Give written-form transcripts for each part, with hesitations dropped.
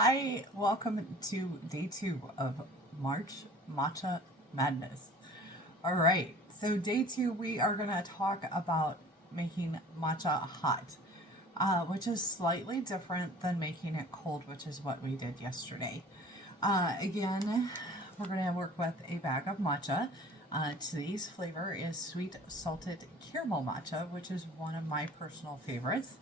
Hi, welcome to day 2 of March Matcha Madness. All right, so day 2 we are going to talk about making matcha hot, which is slightly different than making it cold, which is what we did yesterday. Again, we're going to work with a bag of matcha. Today's flavor is sweet salted caramel matcha, which is one of my personal favorites.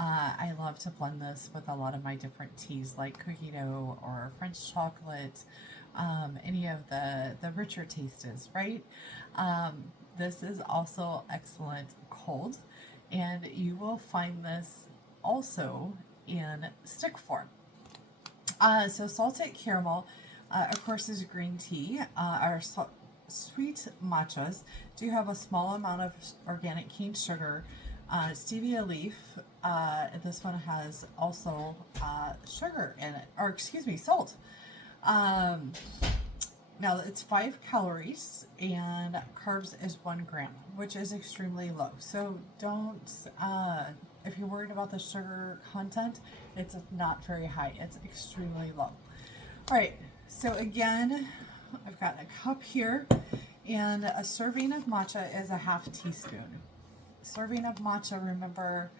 I love to blend this with a lot of my different teas like cookie dough or French chocolate, any of the richer tastes, right? This is also excellent cold, and you will find this also in stick form. So salted caramel, of course, is green tea. Sweet matchas do have a small amount of organic cane sugar, stevia leaf. This one has also sugar in it, or excuse me, salt. Um, Now it's 5 calories and carbs is 1 gram, which is extremely low. So don't, if you're worried about the sugar content, it's not very high. It's extremely low. All right. So again, I've got a cup here, and a serving of matcha is a half teaspoon. Serving of matcha, remember,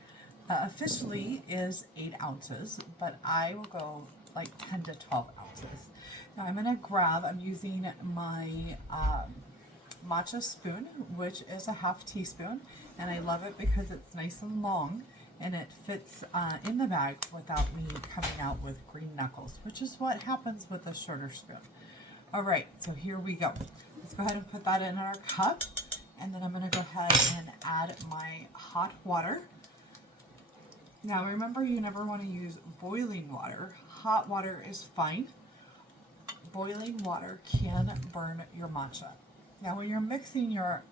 officially is 8 ounces, but I will go like 10 to 12 ounces. Now I'm using my matcha spoon, which is a half teaspoon, and I love it because it's nice and long and it fits in the bag without me coming out with green knuckles, which is what happens with a shorter spoon. All right, so here we go. Let's go ahead and put that in our cup, and then I'm going to go ahead and add my hot water. Now remember, you never want to use boiling water. Hot water is fine. Boiling water can burn your matcha. Now when you're mixing your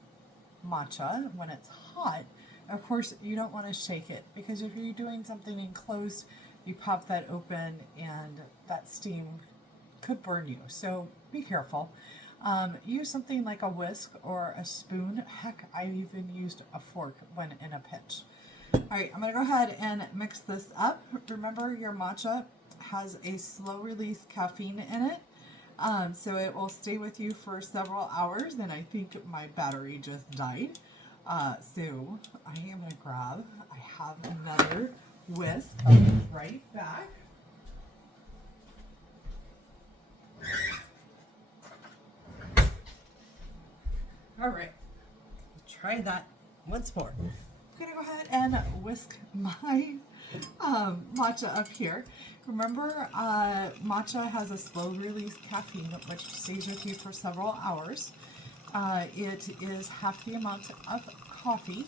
matcha, when it's hot, of course you don't want to shake it, because if you're doing something enclosed, you pop that open and that steam could burn you. So be careful. Use something like a whisk or a spoon. Heck, I even used a fork when in a pinch. All right, I'm going to go ahead and mix this up. Remember, your matcha has a slow release caffeine in it. So it will stay with you for several hours, and I think my battery just died. So I am going to I have another whisk. I'll be right back. All right, try that once more. I'm going to go ahead and whisk my matcha up here. Remember, matcha has a slow release caffeine, which stays with you for several hours. It is half the amount of coffee.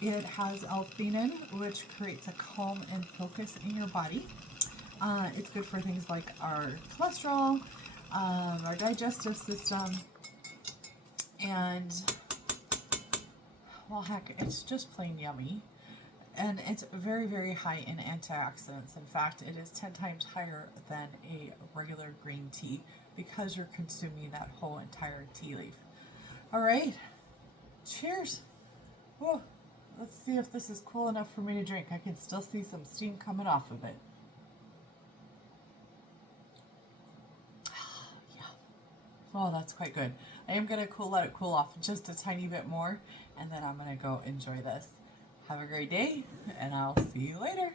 It has L-theanine, which creates a calm and focus in your body. It's good for things like our cholesterol, our digestive system, and, well, heck, it's just plain yummy. And it's very, very high in antioxidants. In fact, it is 10 times higher than a regular green tea because you're consuming that whole entire tea leaf. All right, cheers. Oh, let's see if this is cool enough for me to drink. I can still see some steam coming off of it. Yeah. Oh, that's quite good. I am going to let it cool off just a tiny bit more, and then I'm going to go enjoy this. Have a great day, and I'll see you later.